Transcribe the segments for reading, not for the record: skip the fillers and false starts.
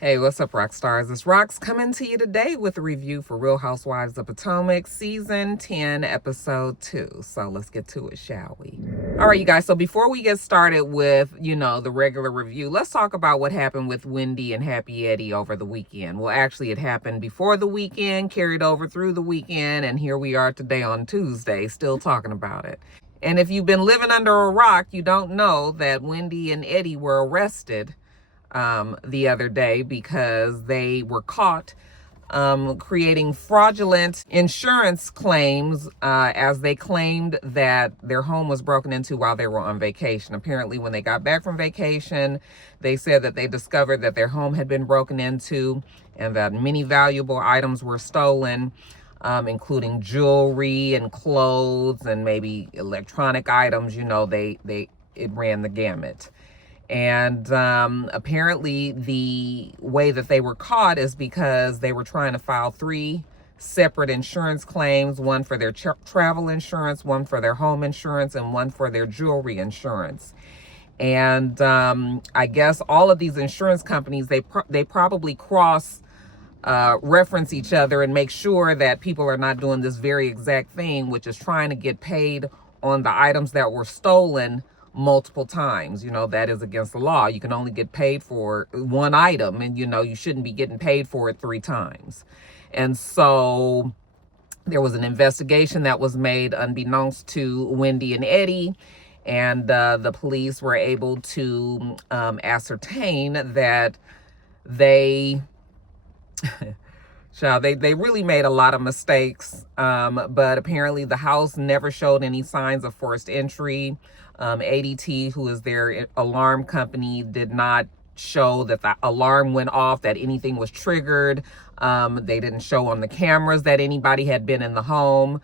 Hey, what's up, rock stars? It's Rox coming to you today with a review for Real Housewives of Potomac, Season 10, Episode 2. So let's get to it, shall we? All right, you guys. So before we get started with, the regular review, let's talk about what happened with Wendy and Happy Eddie over the weekend. Well, actually, it happened before the weekend, carried over through the weekend, and here we are today on Tuesday, still talking about it. And if you've been living under a rock, you don't know that Wendy and Eddie were arrested the other day because they were caught creating fraudulent insurance claims as they claimed that their home was broken into while they were on vacation. Apparently, when they got back from vacation, they said that they discovered that their home had been broken into and that many valuable items were stolen, including jewelry and clothes and maybe electronic items. It ran the gamut. And apparently the way that they were caught is because they were trying to file 3 separate insurance claims, one for their travel insurance, one for their home insurance, and one for their jewelry insurance. And I guess all of these insurance companies, they probably cross reference each other and make sure that people are not doing this very exact thing, which is trying to get paid on the items that were stolen multiple times. That is against the law. You can only get paid for one item, and you shouldn't be getting paid for it 3 times. And so there was an investigation that was made unbeknownst to Wendy and Eddie, and the police were able to ascertain that they they really made a lot of mistakes, but apparently the house never showed any signs of forced entry. ADT, who is their alarm company, did not show that the alarm went off, that anything was triggered. They didn't show on the cameras that anybody had been in the home.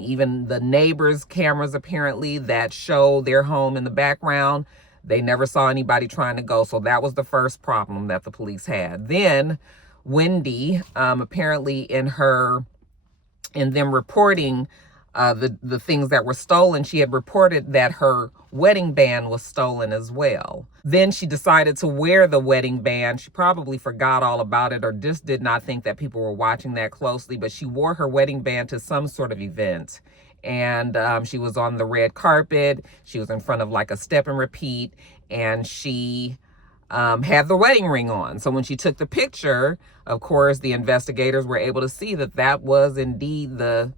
Even the neighbors' cameras, apparently, that show their home in the background, they never saw anybody trying to go. So that was the first problem that the police had. Then Wendy, apparently in them reporting the things that were stolen, she had reported that her wedding band was stolen as well. Then she decided to wear the wedding band. She probably forgot all about it or just did not think that people were watching that closely, but she wore her wedding band to some sort of event. And she was on the red carpet. She was in front of like a step and repeat, and she had the wedding ring on. So when she took the picture, of course, the investigators were able to see that that was indeed the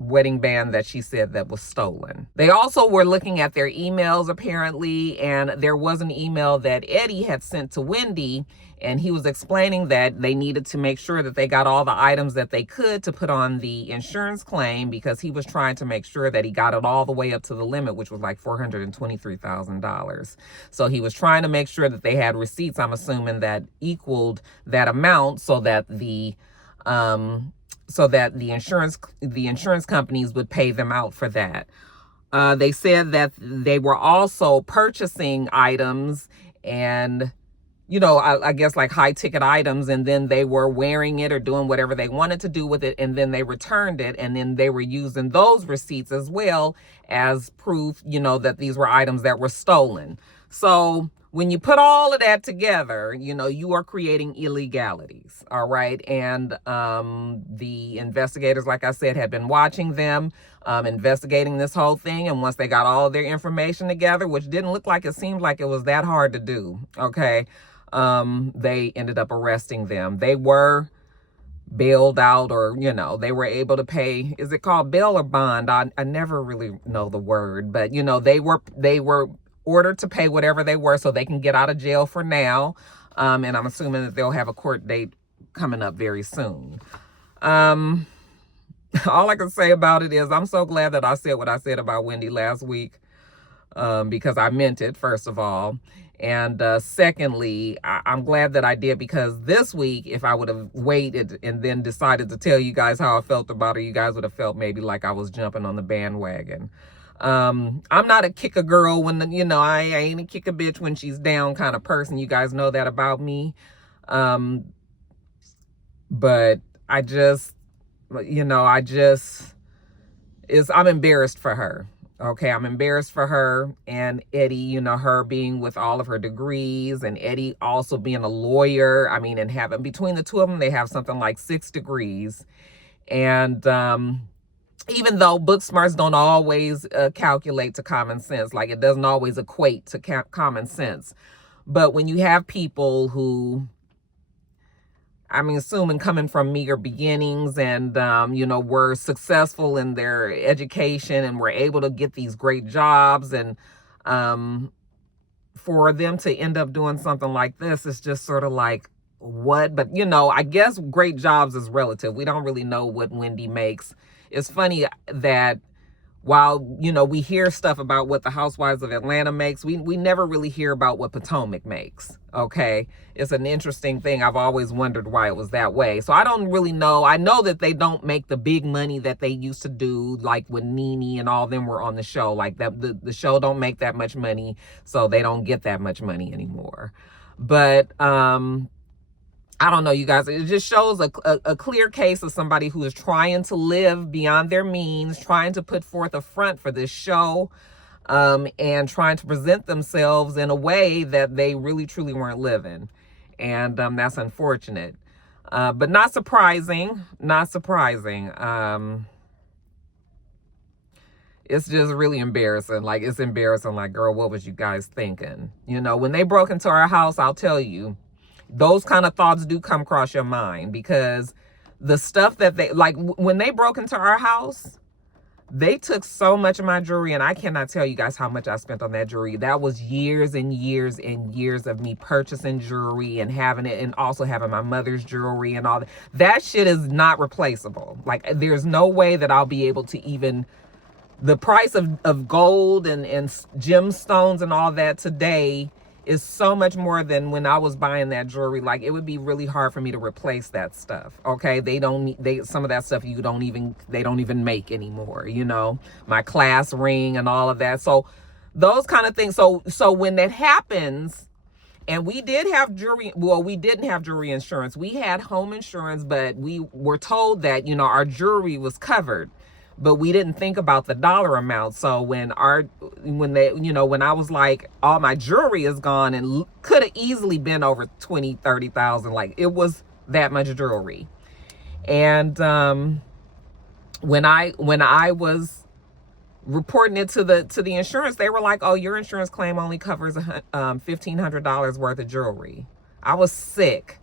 wedding band that she said that was stolen. They also were looking at their emails, apparently, and there was an email that Eddie had sent to Wendy, and he was explaining that they needed to make sure that they got all the items that they could to put on the insurance claim, because he was trying to make sure that he got it all the way up to the limit, which was like $423,000. So he was trying to make sure that they had receipts, I'm assuming, that equaled that amount, so that the insurance companies would pay them out for that. They said that they were also purchasing items and, I guess like high ticket items, and then they were wearing it or doing whatever they wanted to do with it, and then they returned it, and then they were using those receipts as well as proof, that these were items that were stolen. So when you put all of that together, you are creating illegalities, all right? And the investigators, like I said, had been watching them, investigating this whole thing. And once they got all of their information together, which didn't look like it seemed like it was that hard to do, okay, they ended up arresting them. They were bailed out, or, they were able to pay. Is it called bail or bond? I never really know the word, but, they were ordered to pay whatever they were so they can get out of jail for now. And I'm assuming that they'll have a court date coming up very soon. All I can say about it is I'm so glad that I said what I said about Wendy last week, because I meant it, first of all. And secondly, I'm glad that I did, because this week, if I would have waited and then decided to tell you guys how I felt about her, you guys would have felt maybe like I was jumping on the bandwagon. I'm not a kick a girl when I ain't a kick a bitch when she's down kind of person. You guys know that about me. But I'm embarrassed for her. Okay, I'm embarrassed for her and Eddie, you know, her being with all of her degrees and Eddie also being a lawyer. I mean, and having between the two of them, they have something like 6 degrees. And even though book smarts don't always calculate to common sense, like it doesn't always equate to common sense. But when you have people who, I mean, assuming coming from meager beginnings and, you know, were successful in their education and were able to get these great jobs, and for them to end up doing something like this, it's just sort of like, what? But, you know, I guess great jobs is relative. We don't really know what Wendy makes. It's funny that while, you know, we hear stuff about what the Housewives of Atlanta makes, we never really hear about what Potomac makes. Okay, it's an interesting thing. I've always wondered why it was that way. So I don't really know. I know that they don't make the big money that they used to do, like when Nene and all of them were on the show. Like that, the show don't make that much money, so they don't get that much money anymore. But I don't know, you guys. It just shows a clear case of somebody who is trying to live beyond their means, trying to put forth a front for this show, and trying to present themselves in a way that they really, truly weren't living. And that's unfortunate. But not surprising. Not surprising. It's just really embarrassing. Like, it's embarrassing. Like, girl, what was you guys thinking? You know, when they broke into our house, I'll tell you, those kind of thoughts do come across your mind, because the stuff that they, like when they broke into our house, they took so much of my jewelry, and I cannot tell you guys how much I spent on that jewelry. That was years and years and years of me purchasing jewelry and having it, and also having my mother's jewelry and all that. That shit is not replaceable. Like, there's no way that I'll be able to even, the price of gold and gemstones and all that today is so much more than when I was buying that jewelry. Like, it would be really hard for me to replace that stuff. Okay, some of that stuff they don't even make anymore, you know, my class ring and all of that. So those kind of things. So when that happens, and we did have jewelry, well, we didn't have jewelry insurance. We had home insurance, but we were told that, you know, our jewelry was covered, but we didn't think about the dollar amount. So when I was like, all my jewelry is gone, and could have easily been over 20, 30,000, like it was that much jewelry. And when I was reporting it to the insurance, they were like, oh, your insurance claim only covers $1,500 worth of jewelry. I was sick.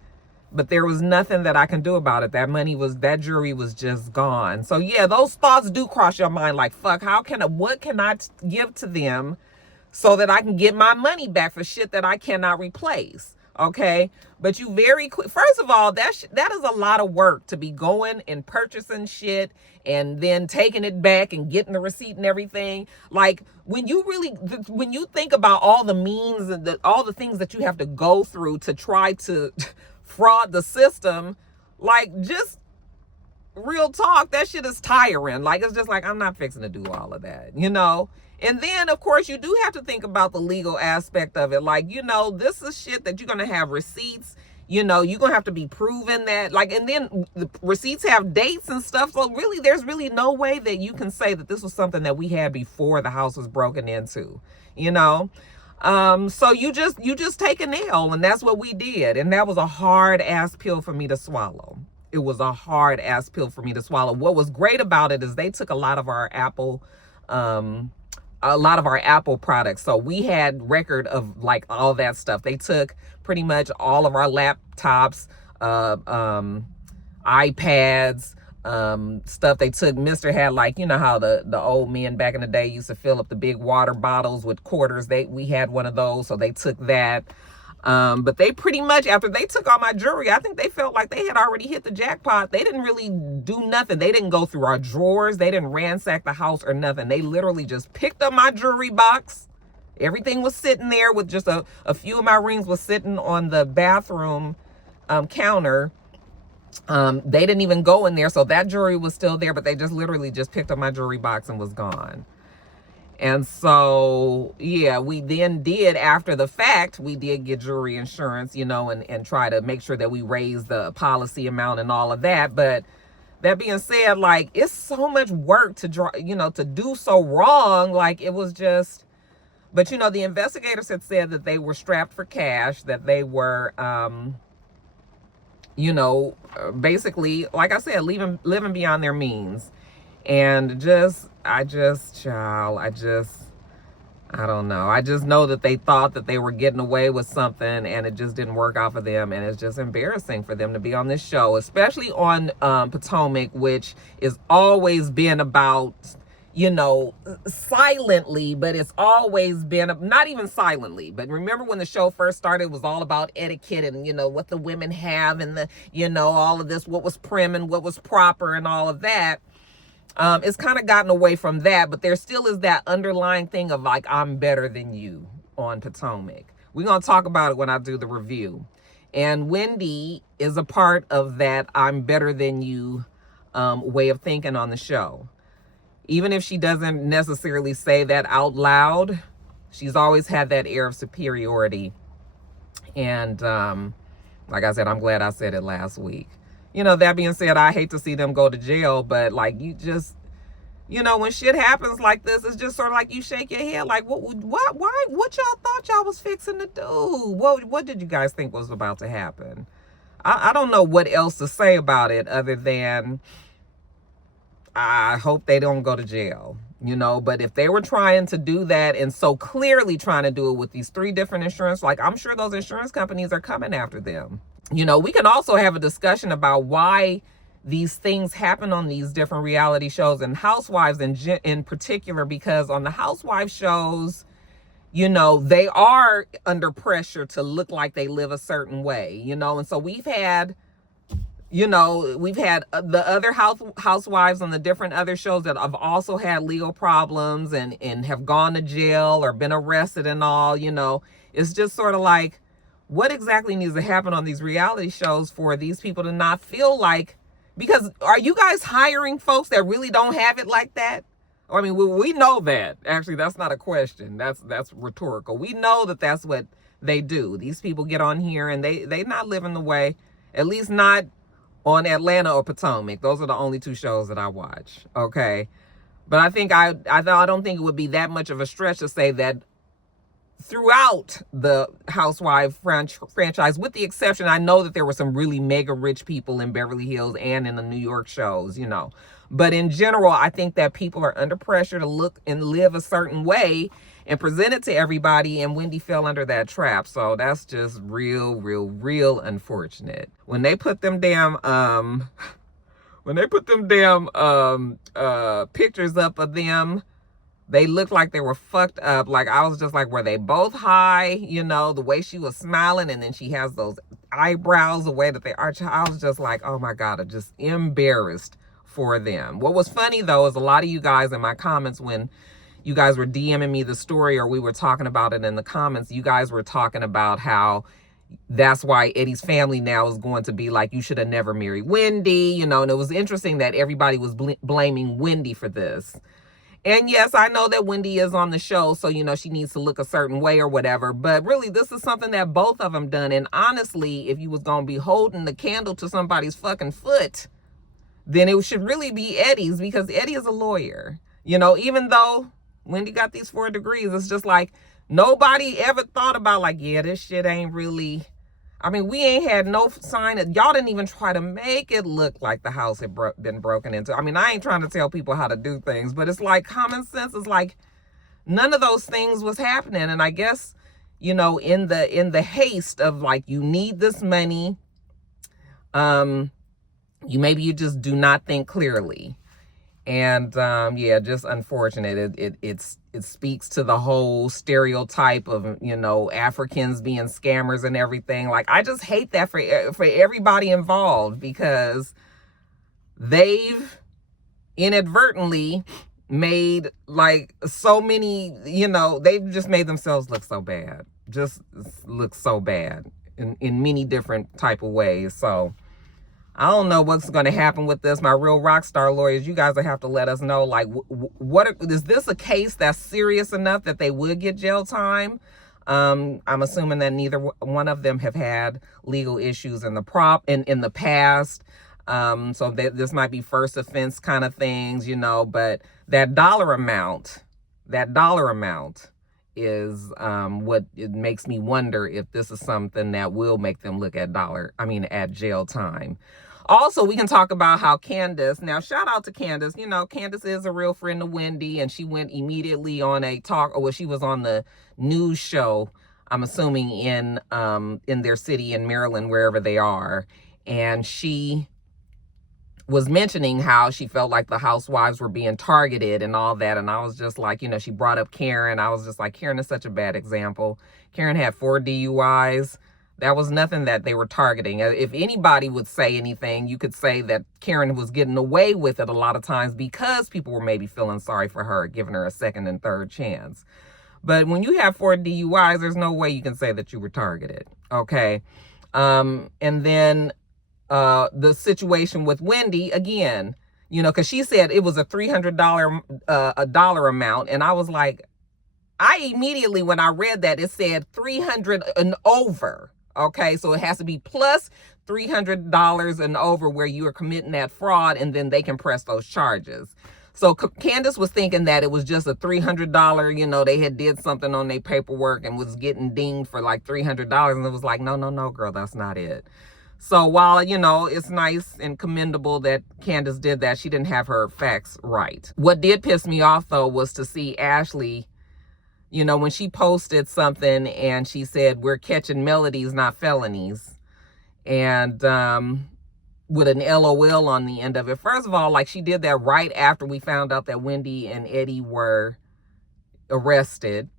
But there was nothing that I can do about it. That jewelry was just gone. So yeah, those thoughts do cross your mind. Like, fuck, what can I give to them so that I can get my money back for shit that I cannot replace? Okay. But you very quick, first of all, that is a lot of work to be going and purchasing shit and then taking it back and getting the receipt and everything. Like, when you think about all the means and all the things that you have to go through to try to fraud the system, like, just real talk, that shit is tiring. Like, it's just like, I'm not fixing to do all of that, you know? And then, of course, you do have to think about the legal aspect of it. Like, you know, this is shit that you're going to have receipts. You know, you're going to have to be proven that, like, and then the receipts have dates and stuff. So really, there's really no way that you can say that this was something that we had before the house was broken into, you know? So you just take an L, and that's what we did. And that was a hard ass pill for me to swallow. It was a hard ass pill for me to swallow. What was great about it is they took a lot of our Apple products. So we had record of like all that stuff. They took pretty much all of our laptops, iPads, stuff. They took, Mr. had, like, you know how the old men back in the day used to fill up the big water bottles with quarters. We had one of those, so they took that. But they pretty much, after they took all my jewelry, I think they felt like they had already hit the jackpot. They didn't really do nothing. They didn't go through our drawers. They didn't ransack the house or nothing. They literally just picked up my jewelry box. Everything was sitting there, with just a few of my rings was sitting on the bathroom counter. They didn't even go in there, so that jewelry was still there, but they just literally just picked up my jewelry box and was gone. And so, yeah, we then did, after the fact, we did get jewelry insurance, you know, and try to make sure that we raise the policy amount and all of that. But that being said, like, it's so much work to draw, to do so wrong. Like, it was just, but the investigators had said that they were strapped for cash, that they were, basically, like I said, living beyond their means. And I don't know. I just know that they thought that they were getting away with something, and it just didn't work out for them. And it's just embarrassing for them to be on this show, especially on Potomac, which is always been about, silently, but it's always been, not even silently, but remember when the show first started, it was all about etiquette and, what the women have and the, all of this, what was prim and what was proper and all of that. It's kind of gotten away from that, but there still is that underlying thing of like, I'm better than you on Potomac. We're going to talk about it when I do the review. And Wendy is a part of that I'm better than you way of thinking on the show. Even if she doesn't necessarily say that out loud, she's always had that air of superiority. And like I said, I'm glad I said it last week. That being said, I hate to see them go to jail, but like, you just, when shit happens like this, it's just sort of like you shake your head like, what y'all thought y'all was fixing to do? What did you guys think was about to happen? I don't know what else to say about it other than I hope they don't go to jail, but if they were trying to do that and so clearly trying to do it with these 3 different insurance, like I'm sure those insurance companies are coming after them. We can also have a discussion about why these things happen on these different reality shows and Housewives in particular, because on the Housewives shows, they are under pressure to look like they live a certain way, and so we've had the other housewives on the different other shows that have also had legal problems and have gone to jail or been arrested and all, it's just sort of like, what exactly needs to happen on these reality shows for these people to not feel like, because are you guys hiring folks that really don't have it like that? I mean, we know that. Actually, that's not a question. That's rhetorical. We know that that's what they do. These people get on here and they not living the way, at least not on Atlanta or Potomac. Those are the only 2 shows that I watch. Okay. But I think I don't think it would be that much of a stretch to say that throughout the Housewives franchise, with the exception, I know that there were some really mega rich people in Beverly Hills and in the New York shows, but in general, I think that people are under pressure to look and live a certain way and present it to everybody, and Wendy fell under that trap. So that's just real unfortunate. When they put them damn pictures up of them, they looked like they were fucked up. Like, I was just like, were they both high? The way she was smiling, and then she has those eyebrows, the way that they arch. I was just like, oh my God, I'm just embarrassed for them. What was funny though, is a lot of you guys in my comments, when you guys were DMing me the story or we were talking about it in the comments, you guys were talking about how that's why Eddie's family now is going to be like, you should have never married Wendy, and it was interesting that everybody was blaming Wendy for this. And yes, I know that Wendy is on the show, so, she needs to look a certain way or whatever. But really, this is something that both of them done. And honestly, if you was going to be holding the candle to somebody's fucking foot, then it should really be Eddie's, because Eddie is a lawyer. Even though Wendy got these 4 degrees, it's just like nobody ever thought about like, yeah, this shit ain't really... I mean, we ain't had no sign of, y'all didn't even try to make it look like the house had been broken into. I mean, I ain't trying to tell people how to do things, but it's like common sense is like, none of those things was happening. And I guess, in the haste of like, you need this money, you just do not think clearly. And yeah, just unfortunate. It speaks to the whole stereotype of, Africans being scammers and everything. Like, I just hate that for everybody involved, because they've inadvertently made like so many, they've just made themselves look so bad. Just look so bad in many different type of ways. So I don't know what's going to happen with this. My real rock star lawyers, you guys will have to let us know, like, is this a case that's serious enough that they would get jail time? I'm assuming that neither one of them have had legal issues in the past. So this might be first offense kind of things, you know, but that dollar amount is what it makes me wonder if this is something that will make them look at at jail time. Also, we can talk about how Candace, now shout out to Candace, you know, Candace is a real friend of Wendy, and she went immediately on a talk, or well, she was on the news show, I'm assuming in their city in Maryland, wherever they are, and she was mentioning how she felt like the housewives were being targeted and all that. And I was just like, you know, she brought up Karen. I was just like, Karen is such a bad example. Karen had 4 DUIs. That was nothing that they were targeting. If anybody would say anything, you could say that Karen was getting away with it a lot of times because people were maybe feeling sorry for her, giving her a second and third chance. But when you have 4 DUIs, there's no way you can say that you were targeted. Okay. And then the situation with Wendy again, you know, because she said it was a $300 amount, and I was like, I immediately, when I read that, it said 300 and over. Okay, so it has to be plus $300 and over where you are committing that fraud, and then they can press those charges. So Candace was thinking that it was just a $300, you know, they had did something on their paperwork and was getting dinged for like $300, and it was like, no, girl, that's not it. So while, you know, it's nice and commendable that Candace did that, she didn't have her facts right. What did piss me off, though, was to see Ashley, you know, when she posted something and she said, we're catching melodies, not felonies. And with an LOL on the end of it. First of all, like, she did that right after we found out that Wendy and Eddie were arrested.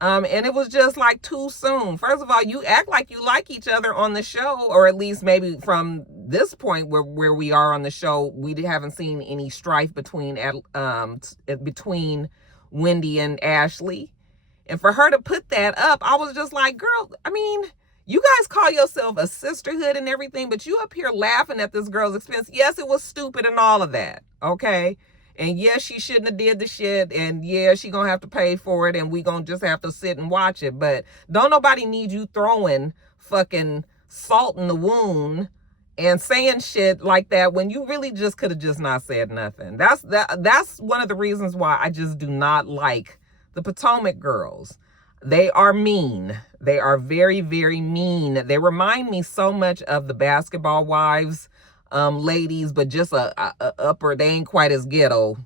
And it was just like too soon. First of all, you act like you like each other on the show, or at least maybe from this point where we are on the show, we haven't seen any strife between Wendy and Ashley. And for her to put that up, I was just like, girl, I mean, you guys call yourself a sisterhood and everything, but you up here laughing at this girl's expense. Yes, it was stupid and all of that, okay? And yes, she shouldn't have did the shit. And yeah, she gonna have to pay for it. And we gonna just have to sit and watch it. But don't nobody need you throwing fucking salt in the wound and saying shit like that when you really just could have just not said nothing. That's one of the reasons why I just do not like the Potomac girls. They are mean. They are very, very mean. They remind me so much of the Basketball Wives ladies, but just a upper, they ain't quite as ghetto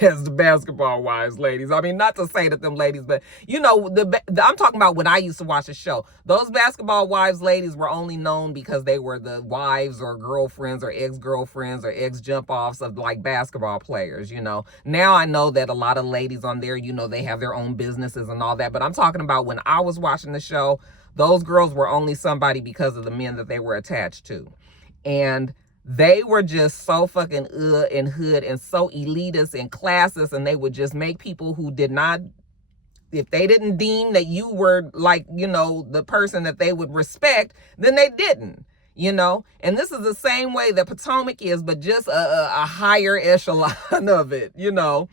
as the Basketball Wives ladies. I mean, not to say that them ladies, but you know, I'm talking about when I used to watch the show. Those Basketball Wives ladies were only known because they were the wives or girlfriends or ex-girlfriends or ex-jump-offs of like basketball players, you know. Now I know that a lot of ladies on there, you know, they have their own businesses and all that, but I'm talking about when I was watching the show, those girls were only somebody because of the men that they were attached to. And they were just so fucking and hood and so elitist and classist, and they would just make people who did not, if they didn't deem that you were like, you know, the person that they would respect, then they didn't, you know. And this is the same way that Potomac is, but just a higher echelon of it, you know.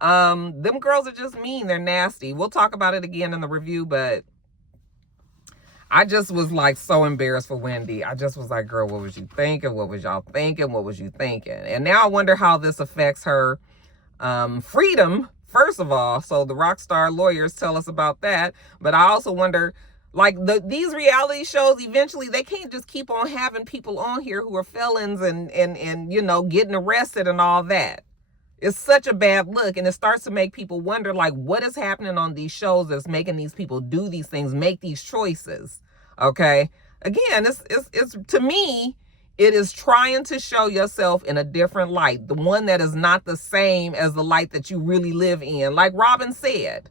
Them girls are just mean. They're nasty. We'll talk about it again in the review, but I just was like so embarrassed for Wendy. I just was like, girl, what was you thinking? What was y'all thinking? What was you thinking? And now I wonder how this affects her freedom, first of all. So the rock star lawyers tell us about that. But I also wonder, like, these reality shows, eventually they can't just keep on having people on here who are felons and you know, getting arrested and all that. It's such a bad look, and it starts to make people wonder, like, what is happening on these shows that's making these people do these things, make these choices, okay? Again, it's to me, it is trying to show yourself in a different light, the one that is not the same as the light that you really live in. Like Robin said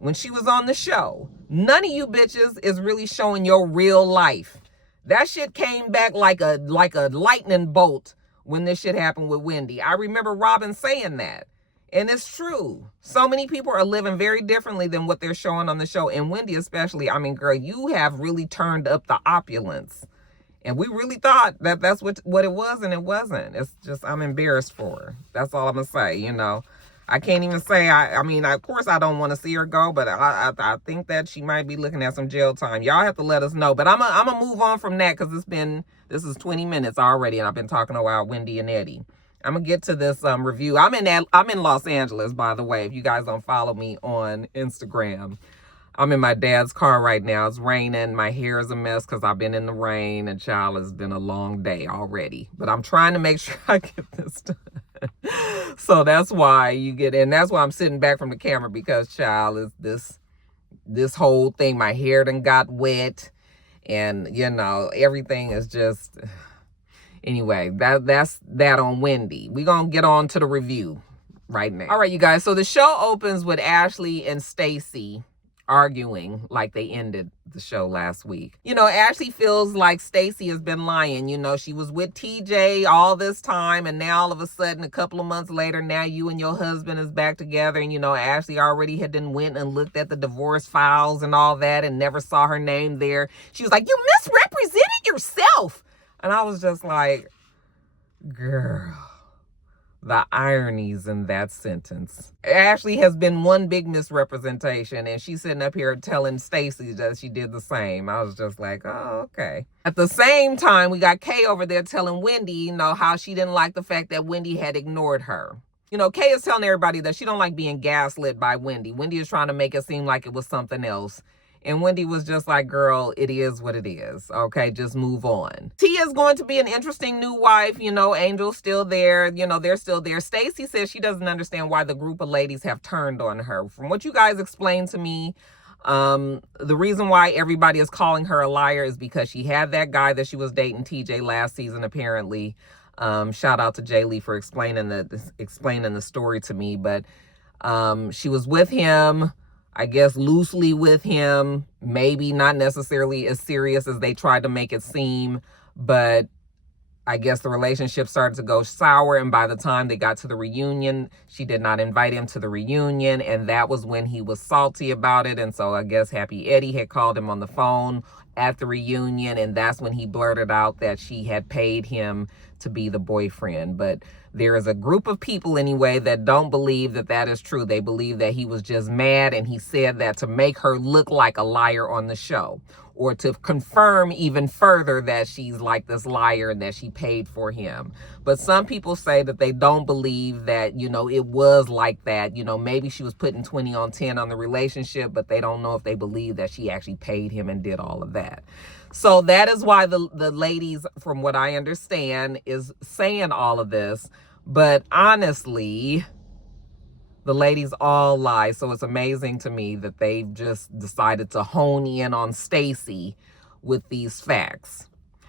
when she was on the show, none of you bitches is really showing your real life. That shit came back like a lightning bolt when this shit happened with Wendy. I remember Robin saying that. And it's true. So many people are living very differently than what they're showing on the show. And Wendy especially, I mean, girl, you have really turned up the opulence. And we really thought that that's what it was, and it wasn't. It's just, I'm embarrassed for her. That's all I'm going to say, you know. I can't even say, I mean, of course I don't want to see her go, but I think that she might be looking at some jail time. Y'all have to let us know. But I'm gonna move on from that because this is 20 minutes already, and I've been talking about Wendy and Eddie. I'm gonna get to this review. I'm in Los Angeles, by the way, if you guys don't follow me on Instagram. I'm in my dad's car right now. It's raining. My hair is a mess because I've been in the rain, and child, it's been a long day already. But I'm trying to make sure I get this done. So that's why that's why I'm sitting back from the camera, because child, is this whole thing, my hair done got wet, and everything is just, anyway, that's that on Wendy. We're gonna get on to the review right now. All right, you guys, so the show opens with Ashley and Stacey arguing like they ended the show last week. Ashley feels like Stacey has been lying. She was with TJ all this time, and now all of a sudden, a couple of months later, now you and your husband is back together, and Ashley already had then went and looked at the divorce files and all that and never saw her name there. She was like, "You misrepresented yourself." And I was just like, girl, the ironies in that sentence. Ashley has been one big misrepresentation, and she's sitting up here telling Stacey that she did the same. I was just like, oh, okay. At the same time, we got Kay over there telling Wendy, how she didn't like the fact that Wendy had ignored her. Kay is telling everybody that she don't like being gaslit by Wendy. Wendy is trying to make it seem like it was something else. And Wendy was just like, girl, it is what it is. Okay, just move on. Tia is going to be an interesting new wife. Angel's still there. They're still there. Stacey says she doesn't understand why the group of ladies have turned on her. From what you guys explained to me, the reason why everybody is calling her a liar is because she had that guy that she was dating, TJ, last season, apparently. Shout out to Jay Lee for explaining the story to me. But she was with him, I guess loosely with him, maybe not necessarily as serious as they tried to make it seem, but I guess the relationship started to go sour, and by the time they got to the reunion, she did not invite him to the reunion, and that was when he was salty about it. And so I guess Happy Eddie had called him on the phone at the reunion, and that's when he blurted out that she had paid him to be the boyfriend. But there is a group of people anyway that don't believe that that is true. They believe that he was just mad, and he said that to make her look like a liar on the show, or to confirm even further that she's like this liar and that she paid for him. But some people say that they don't believe that, it was like that. Maybe she was putting 20 on 10 on the relationship, but they don't know if they believe that she actually paid him and did all of that. So that is why the ladies, from what I understand, is saying all of this. But honestly, the ladies all lie. So it's amazing to me that they've just decided to hone in on Stacey with these facts.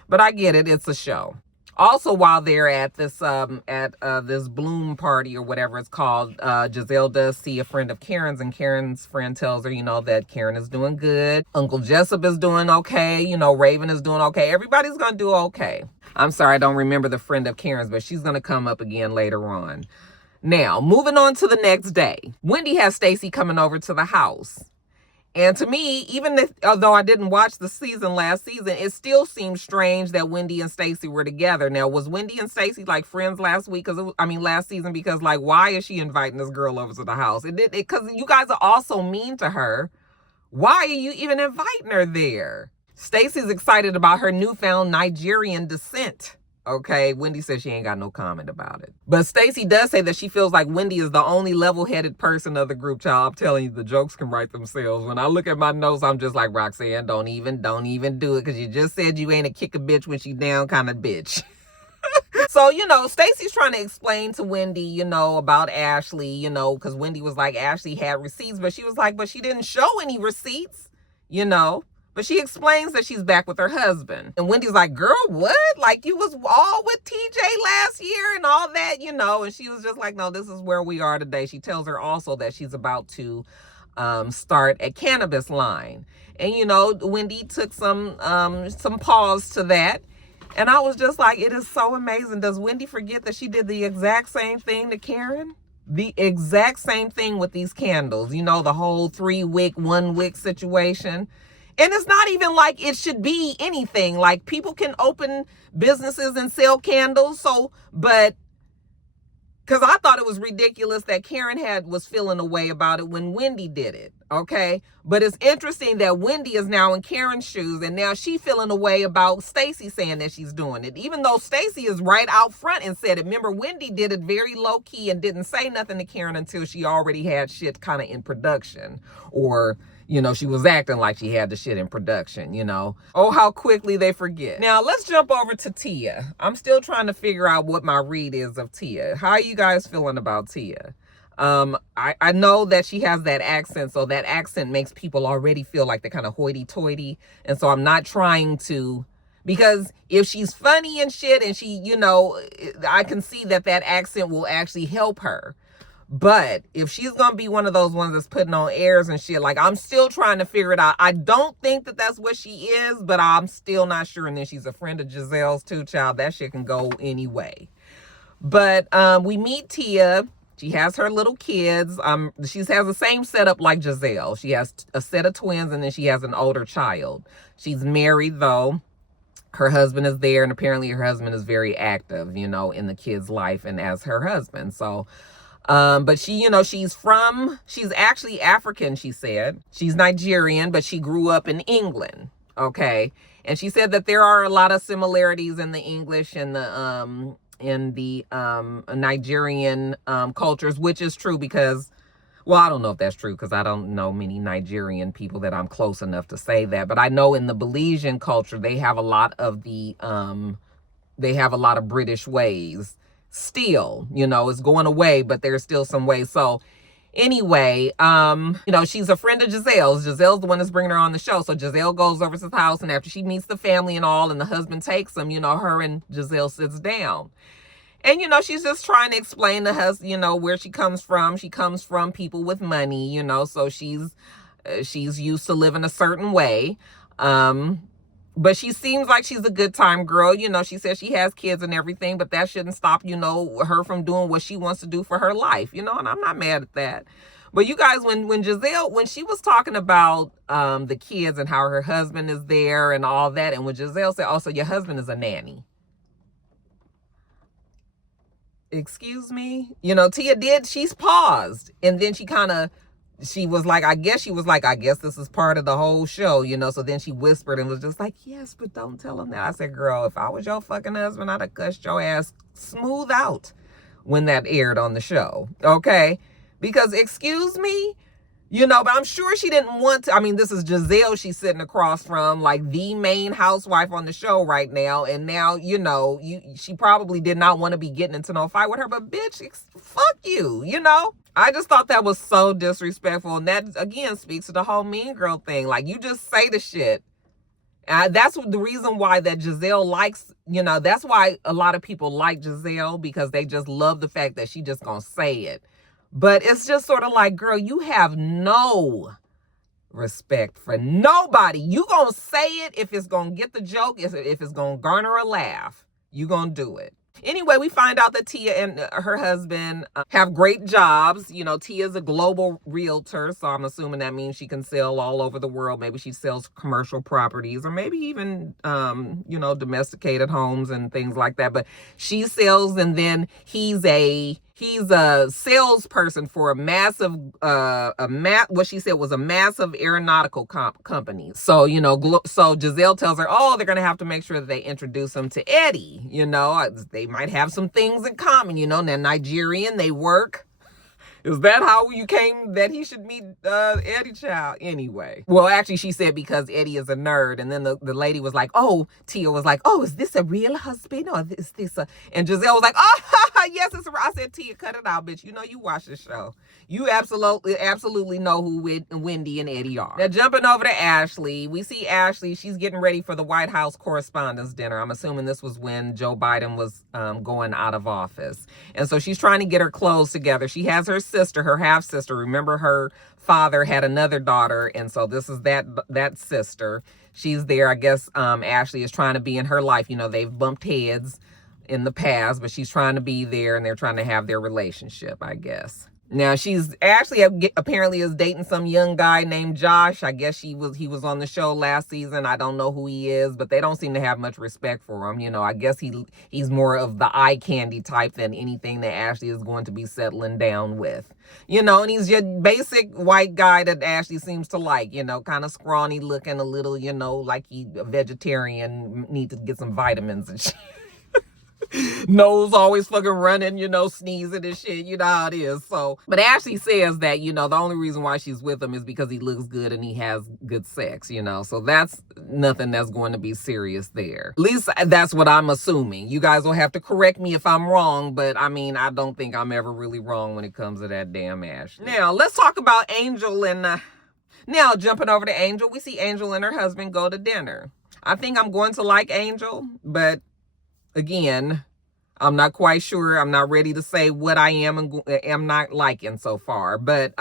But I get it. It's a show. Also, while they're at this this Bloom party or whatever it's called, Giselle does see a friend of Karen's, and Karen's friend tells her, that Karen is doing good. Uncle Jessup is doing okay. Raven is doing okay. Everybody's going to do okay. I'm sorry, I don't remember the friend of Karen's, but she's going to come up again later on. Now, moving on to the next day. Wendy has Stacey coming over to the house. And to me, although I didn't watch the season last season, it still seems strange that Wendy and Stacey were together. Now, was Wendy and Stacey like friends last season? Because like, why is she inviting this girl over to the house? Because you guys are also mean to her. Why are you even inviting her there? Stacey's excited about her newfound Nigerian descent. Okay, Wendy says she ain't got no comment about it. But Stacey does say that she feels like Wendy is the only level-headed person of the group. Child, I'm telling you, the jokes can write themselves. When I look at my notes, I'm just like, Roxanne, don't even do it, because you just said you ain't a kick a bitch when she down kind of bitch. So, Stacey's trying to explain to Wendy, about Ashley, because Wendy was like, Ashley had receipts, but she was like, but she didn't show any receipts, But she explains that she's back with her husband. And Wendy's like, girl, what? Like, you was all with TJ last year and all that, And she was just like, no, this is where we are today. She tells her also that she's about to start a cannabis line. And, Wendy took some pause to that. And I was just like, it is so amazing. Does Wendy forget that she did the exact same thing to Karen? The exact same thing with these candles. The whole 3-wick, 1-wick situation. And it's not even like it should be anything. Like, people can open businesses and sell candles. But Because I thought it was ridiculous that Karen was feeling a way about it when Wendy did it, okay? But it's interesting that Wendy is now in Karen's shoes, and now she feeling a way about Stacey saying that she's doing it, even though Stacey is right out front and said it. Remember, Wendy did it very low-key and didn't say nothing to Karen until she already had shit kind of in production, or she was acting like she had the shit in production, Oh, how quickly they forget. Now, let's jump over to Tia. I'm still trying to figure out what my read is of Tia. How are you guys feeling about Tia? I know that she has that accent, so that accent makes people already feel like they're kind of hoity-toity. And so I'm not trying to, because if she's funny and shit and she, I can see that accent will actually help her. But if she's going to be one of those ones that's putting on airs and shit, like, I'm still trying to figure it out. I don't think that that's what she is, but I'm still not sure. And then she's a friend of Giselle's too, child. That shit can go anyway. But we meet Tia. She has her little kids. She has the same setup like Giselle. She has a set of twins, and then she has an older child. She's married, though. Her husband is there, and apparently her husband is very active, in the kid's life and as her husband. So... but she, she's actually African, she said. She's Nigerian, but she grew up in England, okay? And she said that there are a lot of similarities in the English and the Nigerian cultures, which is true because, well, I don't know if that's true because I don't know many Nigerian people that I'm close enough to say that. But I know in the Belizean culture, they have a lot of British ways. Still, it's going away, but there's still some ways. So anyway, she's a friend of Giselle's. Giselle's the one that's bringing her on the show. So Giselle goes over to the house, and after she meets the family and all, and the husband takes them, her and Giselle sits down. And, she's just trying to explain to us, where she comes from. She comes from people with money, so she's used to living a certain way. But she seems like she's a good time girl. She says she has kids and everything, but that shouldn't stop, her from doing what she wants to do for her life, and I'm not mad at that. But you guys, when Giselle, when she was talking about the kids and how her husband is there and all that, and when Giselle said, oh, so your husband is a nanny. Excuse me? Tia she's paused. And then she was like, I guess this is part of the whole show, So then she whispered and was just like, yes, but don't tell him that. I said, girl, if I was your fucking husband, I'd have cussed your ass smooth out when that aired on the show. Okay? Because, excuse me, but I'm sure she didn't want to. I mean, this is Giselle she's sitting across from, like the main housewife on the show right now. And now, she probably did not want to be getting into no fight with her. But bitch, fuck you, I just thought that was so disrespectful. And that, again, speaks to the whole mean girl thing. Like, you just say the shit. That's the reason why that Giselle likes, that's why a lot of people like Giselle, because they just love the fact that she just gonna say it. But it's just sort of like, girl, you have no respect for nobody. You gonna say it if it's gonna get the joke, if it's gonna garner a laugh. You gonna do it. Anyway, we find out that Tia and her husband have great jobs. Tia's a global realtor, so I'm assuming that means she can sell all over the world. Maybe she sells commercial properties, or maybe even, domesticated homes and things like that. But she sells, and then he's a salesperson for a massive, what she said was a massive aeronautical company. So, so Giselle tells her, oh, they're going to have to make sure that they introduce him to Eddie. They might have some things in common, they're Nigerian, they work. Is that how you came that he should meet Eddie, child? Anyway. Well, actually, she said because Eddie is a nerd. And then the lady was like, Tia was like, oh, is this a real husband? Or is this a... And Giselle was like, oh, yes, it's a... I said, Tia, cut it out, bitch. You watch the show. You absolutely know who Wendy and Eddie are. Now, jumping over to Ashley. We see Ashley. She's getting ready for the White House Correspondents' Dinner. I'm assuming this was when Joe Biden was going out of office. And so she's trying to get her clothes together. She has her sister, her half-sister. Remember, her father had another daughter, and so this is that sister. She's there. I guess Ashley is trying to be in her life. They've bumped heads in the past, but she's trying to be there, and they're trying to have their relationship, I guess. Now she's actually apparently is dating some young guy named Josh. I guess he was on the show last season. I don't know who he is, but they don't seem to have much respect for him. I guess he's more of the eye candy type than anything that Ashley is going to be settling down with. And he's your basic white guy that Ashley seems to like, kind of scrawny looking, a little, like he's a vegetarian, need to get some vitamins and shit. Nose always fucking running, sneezing and shit. You know how it is. So, but Ashley says that, the only reason why she's with him is because he looks good and he has good sex, So that's nothing that's going to be serious there. At least that's what I'm assuming. You guys will have to correct me if I'm wrong, but I don't think I'm ever really wrong when it comes to that damn Ashley. Now, let's talk about Angel and, now jumping over to Angel, we see Angel and her husband go to dinner. I think I'm going to like Angel, but again, I'm not quite sure. I'm not ready to say what I am not liking so far. But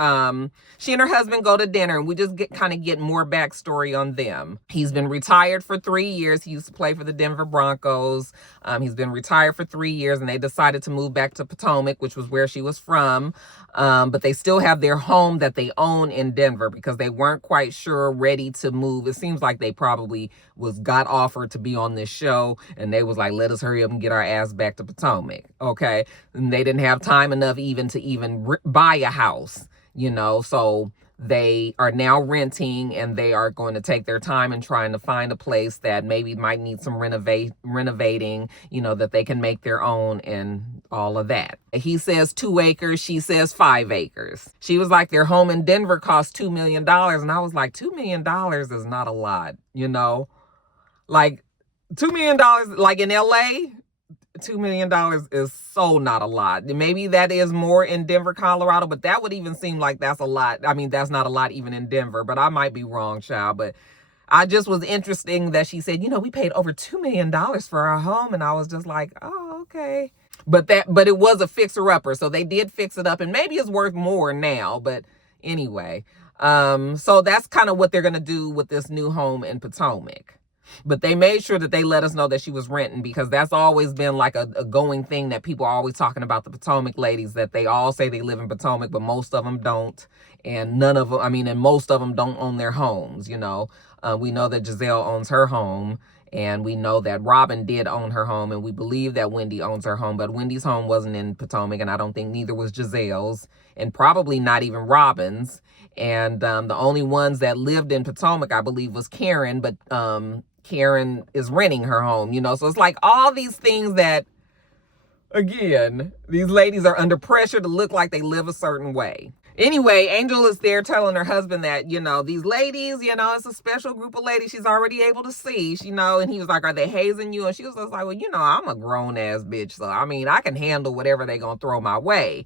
she and her husband go to dinner, and we just get more backstory on them. He's been retired for 3 years. He used to play for the Denver Broncos. He's been retired for 3 years, and they decided to move back to Potomac, which was where she was from. But they still have their home that they own in Denver because they weren't quite sure, ready to move. It seems like they probably got offered to be on this show, and they was like, let us hurry up and get our ass back to Potomac. Okay. And they didn't have time enough to buy a house, so they are now renting, and they are going to take their time and trying to find a place that maybe might need some renovating, that they can make their own and all of that. He says 2 acres. She says 5 acres. She was like, their home in Denver cost $2 million. And I was like, $2 million is not a lot, like $2 million, like in LA, $2 million is so not a lot. Maybe that is more in Denver, Colorado, but that would even seem like that's a lot. That's not a lot even in Denver, but I might be wrong, child. But I just was interesting that she said, we paid over $2 million for our home. And I was just like, oh, okay. But it was a fixer-upper. So they did fix it up, and maybe it's worth more now. But anyway, so that's kind of what they're going to do with this new home in Potomac. But they made sure that they let us know that she was renting, because that's always been like a going thing that people are always talking about, the Potomac ladies, that they all say they live in Potomac, but most of them don't. And none of them, and most of them don't own their homes, We know that Giselle owns her home, and we know that Robin did own her home, and we believe that Wendy owns her home, but Wendy's home wasn't in Potomac, and I don't think neither was Giselle's, and probably not even Robin's. And the only ones that lived in Potomac, I believe, was Karen, but Karen is renting her home, So it's like all these things that, again, these ladies are under pressure to look like they live a certain way. Anyway, Angel is there telling her husband that, these ladies, it's a special group of ladies she's already able to see, and he was like, are they hazing you? And she was just like, well, I'm a grown ass bitch. So, I can handle whatever they gonna throw my way.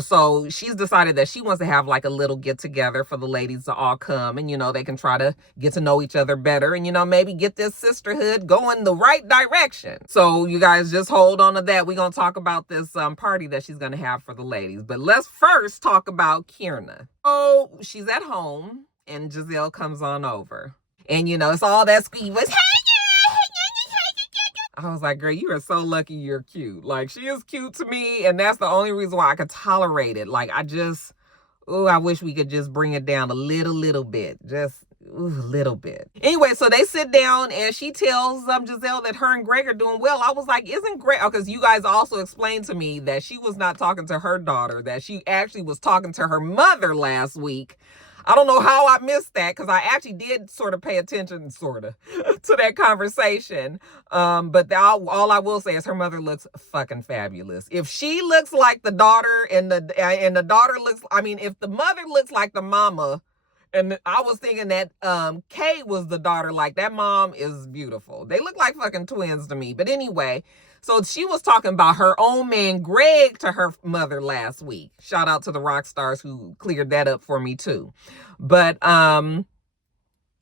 So she's decided that she wants to have like a little get together for the ladies to all come, and, they can try to get to know each other better, and, maybe get this sisterhood going the right direction. So you guys just hold on to that. We're going to talk about this party that she's going to have for the ladies. But let's first talk about Kierna. Oh, she's at home, and Giselle comes on over, and, it's all that squeak was, I was like, girl, you are so lucky you're cute. Like, she is cute to me, and that's the only reason why I could tolerate it. Like, I wish we could just bring it down a little bit. Just a little bit. Anyway, so they sit down, and she tells Giselle that her and Greg are doing well. I was like, isn't Greg... because you guys also explained to me that she was not talking to her daughter, that she actually was talking to her mother last week. I don't know how I missed that, because I actually did sort of pay attention, to that conversation. But all I will say is her mother looks fucking fabulous. If she looks like the daughter, and the daughter looks, if the mother looks like the mama, and I was thinking that Kay was the daughter, like, that mom is beautiful. They look like fucking twins to me. But anyway, so she was talking about her own man Greg to her mother last week. Shout out to the rock stars who cleared that up for me too. But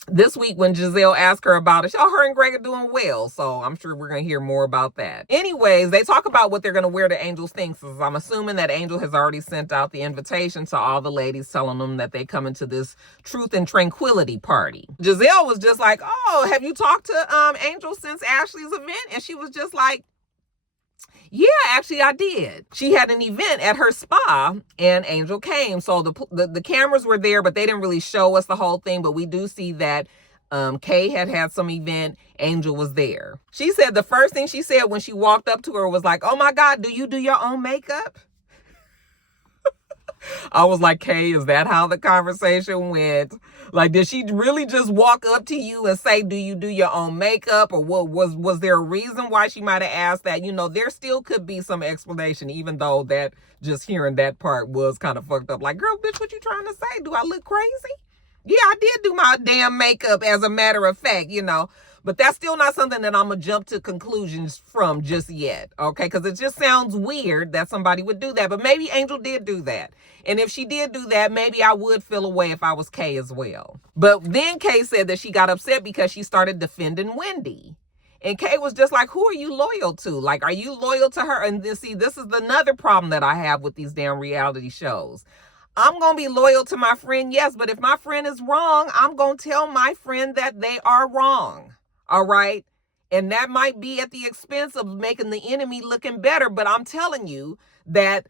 this week when Giselle asked her about it, her and Greg are doing well. So I'm sure we're going to hear more about that. Anyways, they talk about what they're going to wear to Angel's things. I'm assuming that Angel has already sent out the invitation to all the ladies, telling them that they come into this truth and tranquility party. Giselle was just like, oh, have you talked to Angel since Ashley's event? And she was just like, Yeah, actually I did. She had an event at her spa and Angel came. So the cameras were there, but they didn't really show us the whole thing. But we do see that Kay had some event. Angel was there. She said the first thing she said when she walked up to her was like, "Oh my God, do you do your own makeup?" I was like, Kay, is that how the conversation went? Like, did she really just walk up to you and say, do you do your own makeup? Or what was there a reason why she might have asked that? You know, there still could be some explanation, even though that just hearing that part was kind of fucked up. Like, girl, bitch, what you trying to say? Do I look crazy? Yeah, I did do my damn makeup, as a matter of fact, you know. But that's still not something that I'm going to jump to conclusions from just yet, okay? Because it just sounds weird that somebody would do that. But maybe Angel did do that. And if she did do that, maybe I would feel away if I was Kay as well. But then Kay said that she got upset because she started defending Wendy. And Kay was just like, who are you loyal to? Like, are you loyal to her? And see, this is another problem that I have with these damn reality shows. I'm going to be loyal to my friend, yes, but if my friend is wrong, I'm going to tell my friend that they are wrong. All right? And that might be at the expense of making the enemy looking better, but I'm telling you that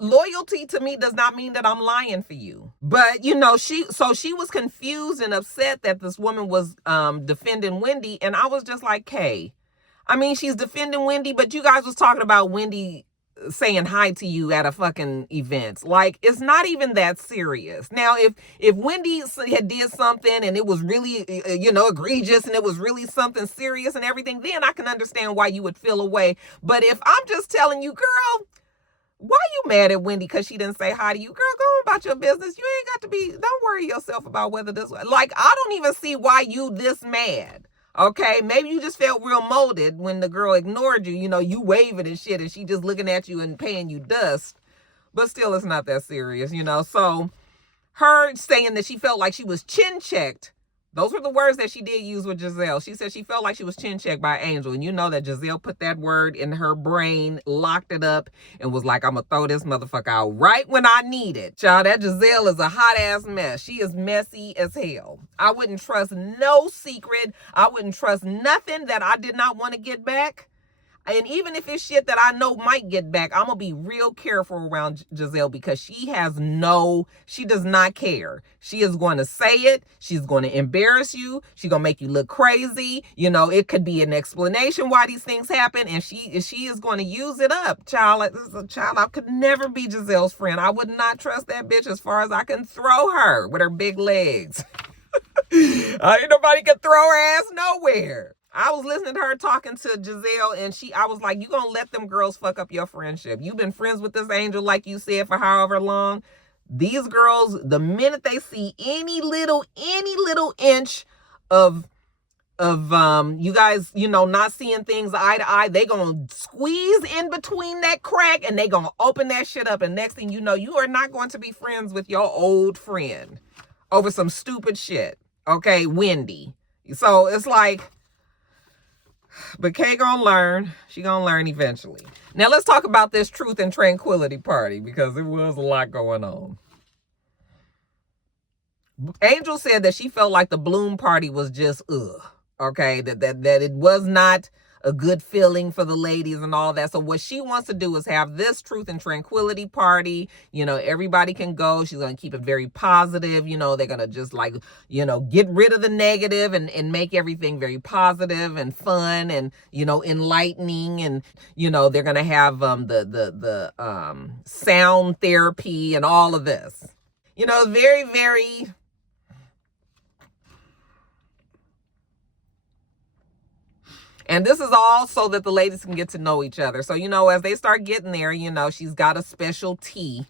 loyalty to me does not mean that I'm lying for you. But, you know, she was confused and upset that this woman was defending Wendy, and I was just like, Kay, I mean, she's defending Wendy, but you guys was talking about Wendy saying hi to you at a fucking event. Like, it's not even that serious. Now, if Wendy had did something and it was really, egregious and it was really something serious and everything, then I can understand why you would feel away. But if I'm just telling you, girl, why you mad at Wendy because she didn't say hi to you? Girl, go on about your business. You ain't got to be, don't worry yourself about whether this, like, I don't even see why you this mad. Okay, maybe you just felt real molded when the girl ignored you. You know, you waving and shit, and she just looking at you and paying you dust. But still, it's not that serious, you know. So her saying that she felt like she was chin checked. Those were the words that she did use with Giselle. She said she felt like she was chin checked by Angel. And you know that Giselle put that word in her brain, locked it up, and was like, I'm going to throw this motherfucker out right when I need it. Child, that Giselle is a hot-ass mess. She is messy as hell. I wouldn't trust no secret. I wouldn't trust nothing that I did not want to get back. And even if it's shit that I know might get back, I'm going to be real careful around Giselle because she does not care. She is going to say it. She's going to embarrass you. She's going to make you look crazy. You know, it could be an explanation why these things happen. And she is going to use it up. Child, this is a child. I could never be Giselle's friend. I would not trust that bitch as far as I can throw her with her big legs. Ain't nobody can throw her ass nowhere. I was listening to her talking to Giselle, and I was like, you gonna let them girls fuck up your friendship? You've been friends with this Angel, like you said, for however long. These girls, the minute they see any little inch of you guys, you know, not seeing things eye to eye, they gonna squeeze in between that crack and they gonna open that shit up. And next thing you know, you are not going to be friends with your old friend over some stupid shit. Okay, Wendy. So it's like, but Kay gonna learn. She gonna learn eventually. Now let's talk about this Truth and Tranquility party because there was a lot going on. Angel said that she felt like the Bloom party was just okay, that it was not a good feeling for the ladies and all that. So what she wants to do is have this Truth and Tranquility party. You know, everybody can go. She's going to keep it very positive. You know, they're going to just like, you know, get rid of the negative and make everything very positive and fun and, you know, enlightening. And, you know, they're going to have the sound therapy and all of this. You know, very, very... And this is all so that the ladies can get to know each other. So, you know, as they start getting there, you know, she's got a special tea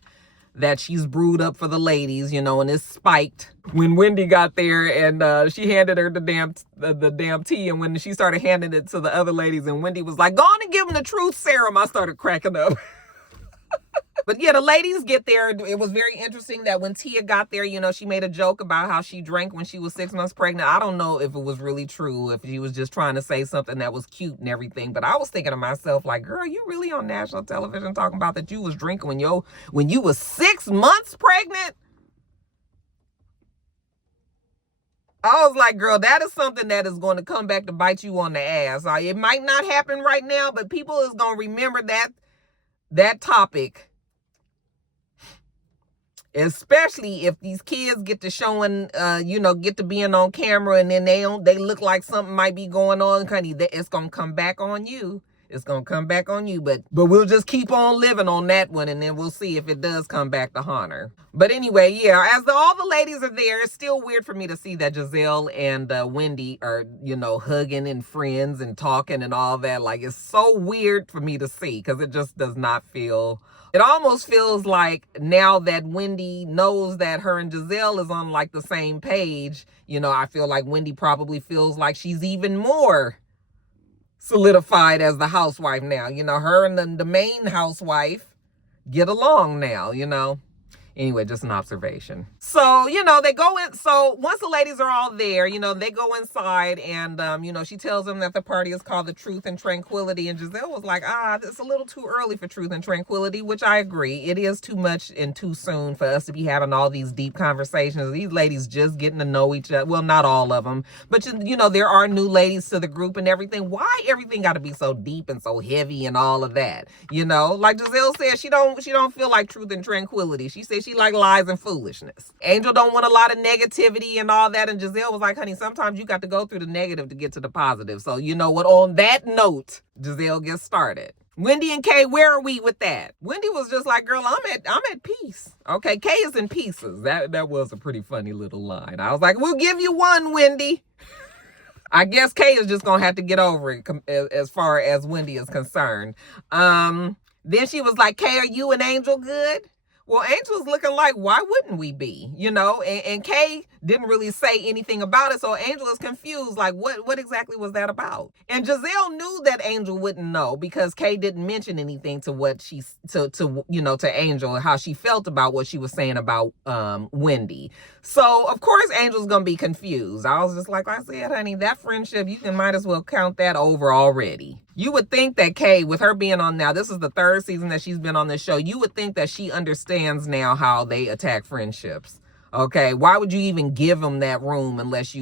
that she's brewed up for the ladies, you know, and it's spiked. When Wendy got there and she handed her the damn tea, and when she started handing it to the other ladies and Wendy was like, go on and give them the truth serum, I started cracking up. But yeah, the ladies get there. It was very interesting that when Tia got there, you know, she made a joke about how she drank when she was 6 months pregnant. I don't know if it was really true, if she was just trying to say something that was cute and everything. But I was thinking to myself, like, girl, you really on national television talking about that you was drinking when you was 6 months pregnant? I was like, girl, that is something that is going to come back to bite you on the ass. It might not happen right now, but people is going to remember that topic, especially if these kids get to showing, get to being on camera, and then they look like something might be going on, honey. It's going to come back on you. It's going to come back on you, but we'll just keep on living on that one, and then we'll see if it does come back to haunt her. But anyway, yeah, as all the ladies are there, it's still weird for me to see that Giselle and Wendy are, hugging and friends and talking and all that. Like, it's so weird for me to see, because it just does not feel... It almost feels like now that Wendy knows that her and Giselle is on like the same page, I feel like Wendy probably feels like she's even more solidified as the housewife now. Her and the main housewife get along now. Anyway, just an observation. So, they go in. So once the ladies are all there, they go inside, and, she tells them that the party is called the Truth and Tranquility. And Giselle was like, it's a little too early for Truth and Tranquility, which I agree. It is too much and too soon for us to be having all these deep conversations. These ladies just getting to know each other. Well, not all of them, but, there are new ladies to the group and everything. Why everything got to be so deep and so heavy and all of that? Like Giselle said, she don't feel like Truth and Tranquility. She said she like lies and foolishness. Angel don't want a lot of negativity and all that. And Giselle was like, honey, sometimes you got to go through the negative to get to the positive. So you know what? On that note, Giselle gets started. Wendy and Kay, where are we with that? Wendy was just like, girl, I'm at peace. Okay, Kay is in pieces. That was a pretty funny little line. I was like, we'll give you one, Wendy. I guess Kay is just gonna have to get over it as far as Wendy is concerned. Then she was like, Kay, are you and Angel good? Well, Angel's looking like, why wouldn't we be? And Kay didn't really say anything about it. So Angel is confused, like, what exactly was that about? And Giselle knew that Angel wouldn't know, because Kay didn't mention anything to what to Angel, and how she felt about what she was saying about Wendy. So of course Angel's gonna be confused. I was just like I said, honey, that friendship, you might as well count that over already. You would think that Kay, with her being on now, this is the 3rd season that she's been on this show, you would think that she understands now how they attack friendships. Okay, why would you even give them that room unless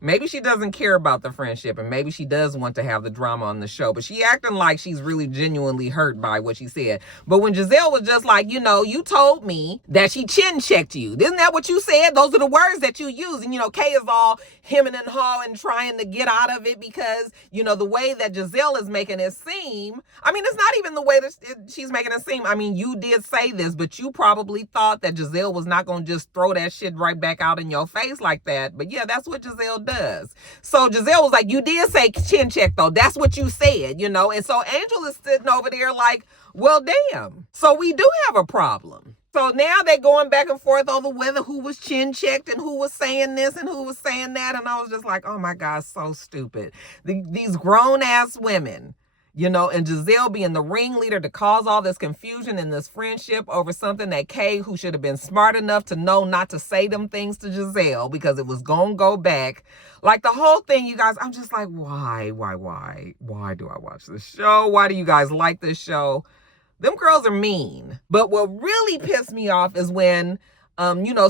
maybe she doesn't care about the friendship, and maybe she does want to have the drama on the show, but she acting like she's really genuinely hurt by what she said. But when Giselle was just like, you told me that she chin checked you. Isn't that what you said? Those are the words that you use. And, Kay is all hemming and hawing, trying to get out of it, because, the way that Giselle is making it seem, it's not even the way that she's making it seem. You did say this, but you probably thought that Giselle was not going to just throw that shit right back out in your face like that. But yeah, that's what Giselle does. So Giselle was like, you did say chin check though. That's what you said, And so Angel is sitting over there like, well, damn. So we do have a problem. So now they're going back and forth over whether who was chin checked and who was saying this and who was saying that. And I was just like, oh my God, so stupid. These grown ass women, and Giselle being the ringleader to cause all this confusion in this friendship over something that Kay, who should have been smart enough to know not to say them things to Giselle, because it was going to go back. Like the whole thing, you guys, I'm just like, why do I watch this show? Why do you guys like this show? Them girls are mean. But what really pissed me off is when,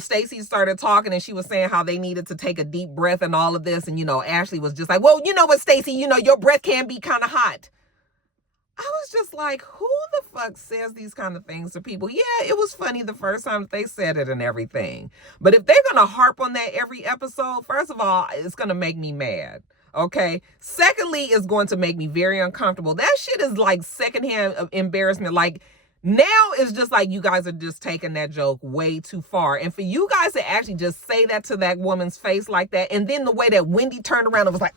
Stacey started talking, and she was saying how they needed to take a deep breath and all of this. And, Ashley was just like, well, you know what, Stacey, your breath can be kind of hot. I was just like, who the fuck says these kind of things to people? Yeah, it was funny the first time that they said it and everything. But if they're going to harp on that every episode, first of all, it's going to make me mad. Okay. Secondly, it's going to make me very uncomfortable. That shit is like secondhand embarrassment. Like, now it's just like you guys are just taking that joke way too far. And for you guys to actually just say that to that woman's face like that, and then the way that Wendy turned around and was like,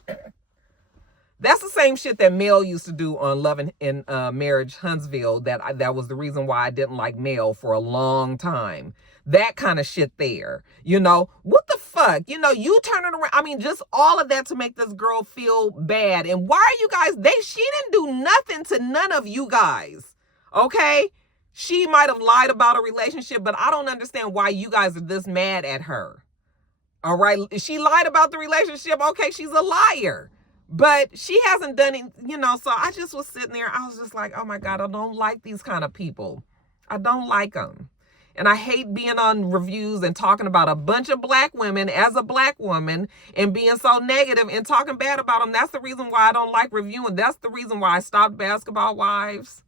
that's the same shit that Mel used to do on Love and Marriage Huntsville. That was the reason why I didn't like Mel for a long time. That kind of shit there. What the fuck? You turning around. Just all of that to make this girl feel bad. And why are you guys, she didn't do nothing to none of you guys. Okay? She might have lied about a relationship, but I don't understand why you guys are this mad at her. All right? She lied about the relationship. Okay, she's a liar. But she hasn't done it, so I just was sitting there. I was just like, oh my God, I don't like these kind of people. I don't like them. And I hate being on reviews and talking about a bunch of black women as a black woman and being so negative and talking bad about them. That's the reason why I don't like reviewing. That's the reason why I stopped Basketball Wives.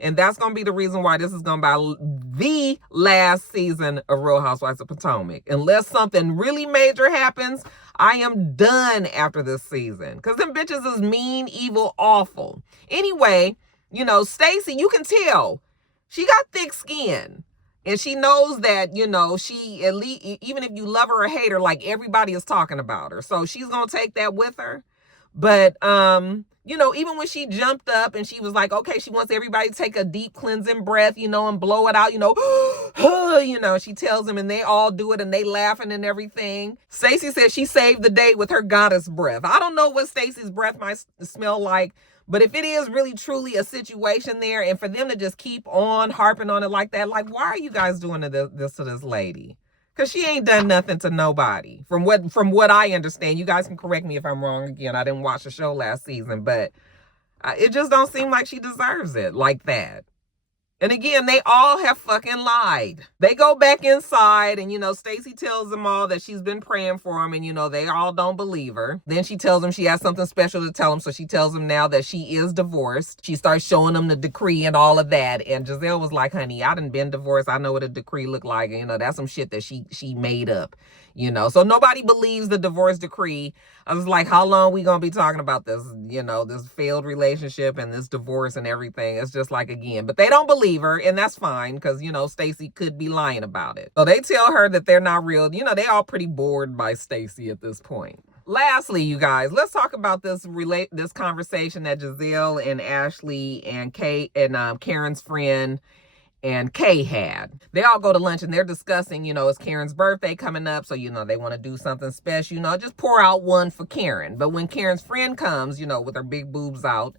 And that's going to be the reason why this is going to be the last season of Real Housewives of Potomac. Unless something really major happens, I am done after this season. Because them bitches is mean, evil, awful. Anyway, you know, Stacey, you can tell she got thick skin. And she knows that, you know, she at least, even if you love her or hate her, like everybody is talking about her. So she's going to take that with her. But, you know, even when she jumped up and she was like, okay, she wants everybody to take a deep cleansing breath, you know, and blow it out, you know, you know, she tells them and they all do it and they laughing and everything. Stacey said she saved the date with her goddess breath. I don't know what Stacey's breath might smell like, but if it is really truly a situation there and for them to just keep on harping on it like that, like, why are you guys doing this to this lady? Because she ain't done nothing to nobody. From what I understand, you guys can correct me if I'm wrong again. I didn't watch the show last season, but it just don't seem like she deserves it like that. And again, they all have fucking lied. They go back inside and, you know, Stacey tells them all that she's been praying for them and, you know, they all don't believe her. Then she tells them she has something special to tell them. So she tells them now that she is divorced. She starts showing them the decree and all of that. And Giselle was like, honey, I done been divorced. I know what a decree look like. And, you know, that's some shit that she made up, you know. So nobody believes the divorce decree. I was like, how long we gonna be talking about this, you know, this failed relationship and this divorce and everything? It's just like, again, but they don't believe her, and that's fine because, you know, Stacey could be lying about it. So they tell her that they're not real. You know, they all pretty bored by Stacey at this point. Lastly, you guys, let's talk about this conversation that Giselle and Ashley and Kate and Karen's friend and Kay had. They all go to lunch and they're discussing, you know, it's Karen's birthday coming up. So, you know, they want to do something special, you know, just pour out one for Karen. But when Karen's friend comes, you know, with her big boobs out,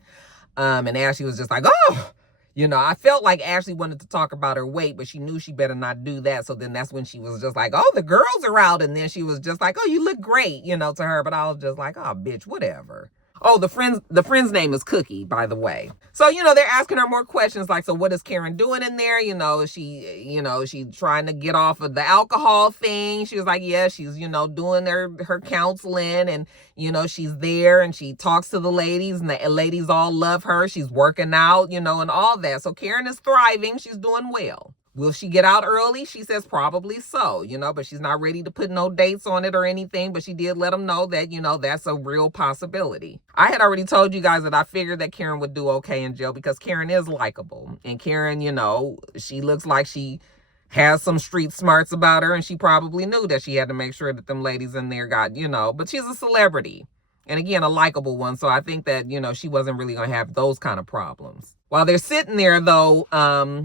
and Ashley was just like, oh, you know, I felt like Ashley wanted to talk about her weight, but she knew she better not do that. So then that's when she was just like, oh, the girls are out. And then she was just like, oh, you look great, you know, to her. But I was just like, oh, bitch, whatever. Oh, the friend's name is Cookie, by the way. So, you know, they're asking her more questions like, so what is Karen doing in there? You know, is she trying to get off of the alcohol thing? She was like, yeah, she's, you know, doing her counseling and, you know, she's there and she talks to the ladies and the ladies all love her. She's working out, you know, and all that. So Karen is thriving. She's doing well. Will she get out early? She says probably so, you know, but she's not ready to put no dates on it or anything. But she did let them know that, you know, that's a real possibility. I had already told you guys that I figured that Karen would do okay in jail because Karen is likable. And Karen, you know, she looks like she has some street smarts about her. And she probably knew that she had to make sure that them ladies in there got, you know, but she's a celebrity. And again, a likable one. So I think that, you know, she wasn't really going to have those kind of problems. While they're sitting there, though,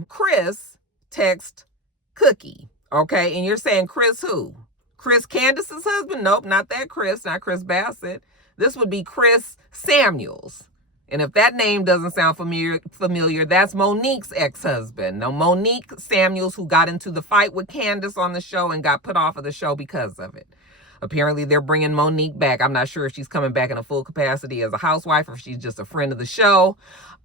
Chris text Cookie, okay? And you're saying Chris who? Chris Candace's husband? Nope, not that Chris, not Chris Bassett. This would be Chris Samuels. And if that name doesn't sound familiar, that's Monique's ex-husband. Now, Monique Samuels, who got into the fight with Candace on the show and got put off of the show because of it. Apparently, they're bringing Monique back. I'm not sure if she's coming back in a full capacity as a housewife or if she's just a friend of the show.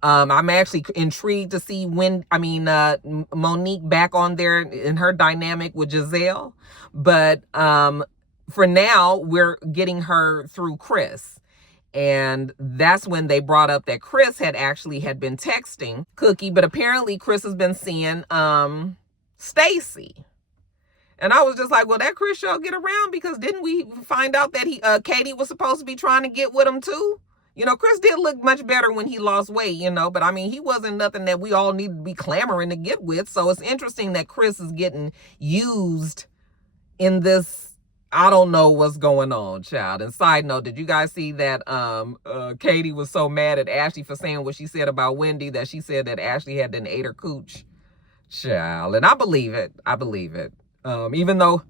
I'm actually intrigued to see Monique back on there in her dynamic with Giselle. But for now, we're getting her through Chris. And that's when they brought up that Chris had been texting Cookie, but apparently Chris has been seeing Stacey. And I was just like, well, that Chris show get around because didn't we find out that Katie was supposed to be trying to get with him too? You know, Chris did look much better when he lost weight, you know, but I mean, he wasn't nothing that we all need to be clamoring to get with. So it's interesting that Chris is getting used in this. I don't know what's going on, child. And side note, did you guys see that Katie was so mad at Ashley for saying what she said about Wendy that she said that Ashley had done ate her cooch? Child. And I believe it. Even though,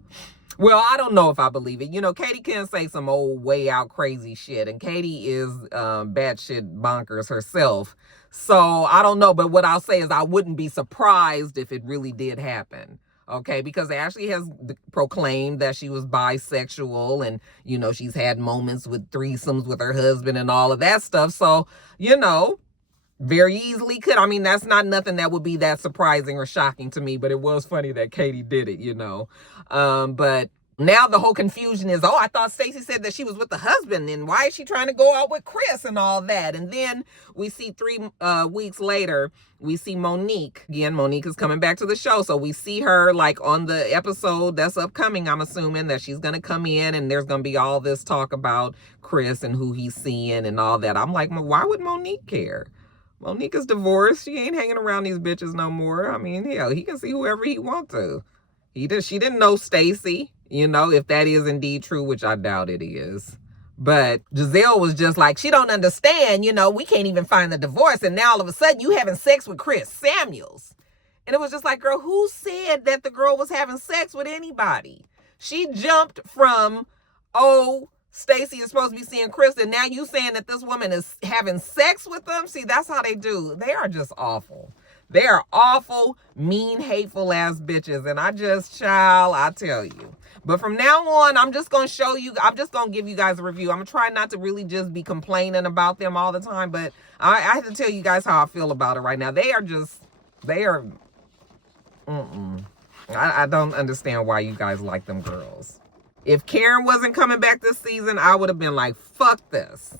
well, I don't know if I believe it. You know, Katie can say some old way out crazy shit. And Katie is batshit bonkers herself. So I don't know. But what I'll say is I wouldn't be surprised if it really did happen. Okay, because Ashley has proclaimed that she was bisexual and, you know, she's had moments with threesomes with her husband and all of that stuff. So, you know, very easily could. I mean, that's not nothing that would be that surprising or shocking to me, but it was funny that Katie did it, you know. But now the whole confusion is, oh, I thought Stacey said that she was with the husband, and why is she trying to go out with Chris and all that? And then we see 3 weeks later, we see Monique. Again, Monique is coming back to the show, so we see her like on the episode that's upcoming. I'm assuming that she's going to come in, and there's going to be all this talk about Chris and who he's seeing and all that. I'm like, why would Monique care? Monique is divorced. She ain't hanging around these bitches no more. I mean, hell, he can see whoever he wants to. She didn't know Stacey, you know, if that is indeed true, which I doubt it is. But Giselle was just like, she don't understand, you know, we can't even find the divorce. And now all of a sudden you having sex with Chris Samuels. And it was just like, girl, who said that the girl was having sex with anybody? She jumped from, oh, Stacey is supposed to be seeing Chris, and now you saying that this woman is having sex with them? See, that's how they do. They are just awful. They are awful, mean, hateful ass bitches. And I tell you. But from now on, I'm just going to show you, I'm just going to give you guys a review. I'm going to try not to really just be complaining about them all the time, but I have to tell you guys how I feel about it right now. I don't understand why you guys like them girls. If Karen wasn't coming back this season, I would have been like, fuck this.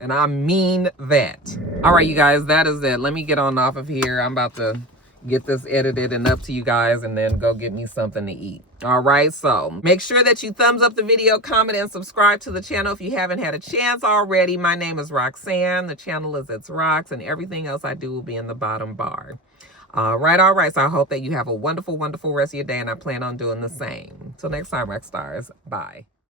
And I mean that. All right, you guys, that is it. Let me get on off of here. I'm about to get this edited and up to you guys and then go get me something to eat. All right, so make sure that you thumbs up the video, comment, and subscribe to the channel if you haven't had a chance already. My name is Roxanne. The channel is itsrox, and everything else I do will be in the bottom bar. All right. So I hope that you have a wonderful, wonderful rest of your day, and I plan on doing the same. Till next time, Rock Stars. Bye.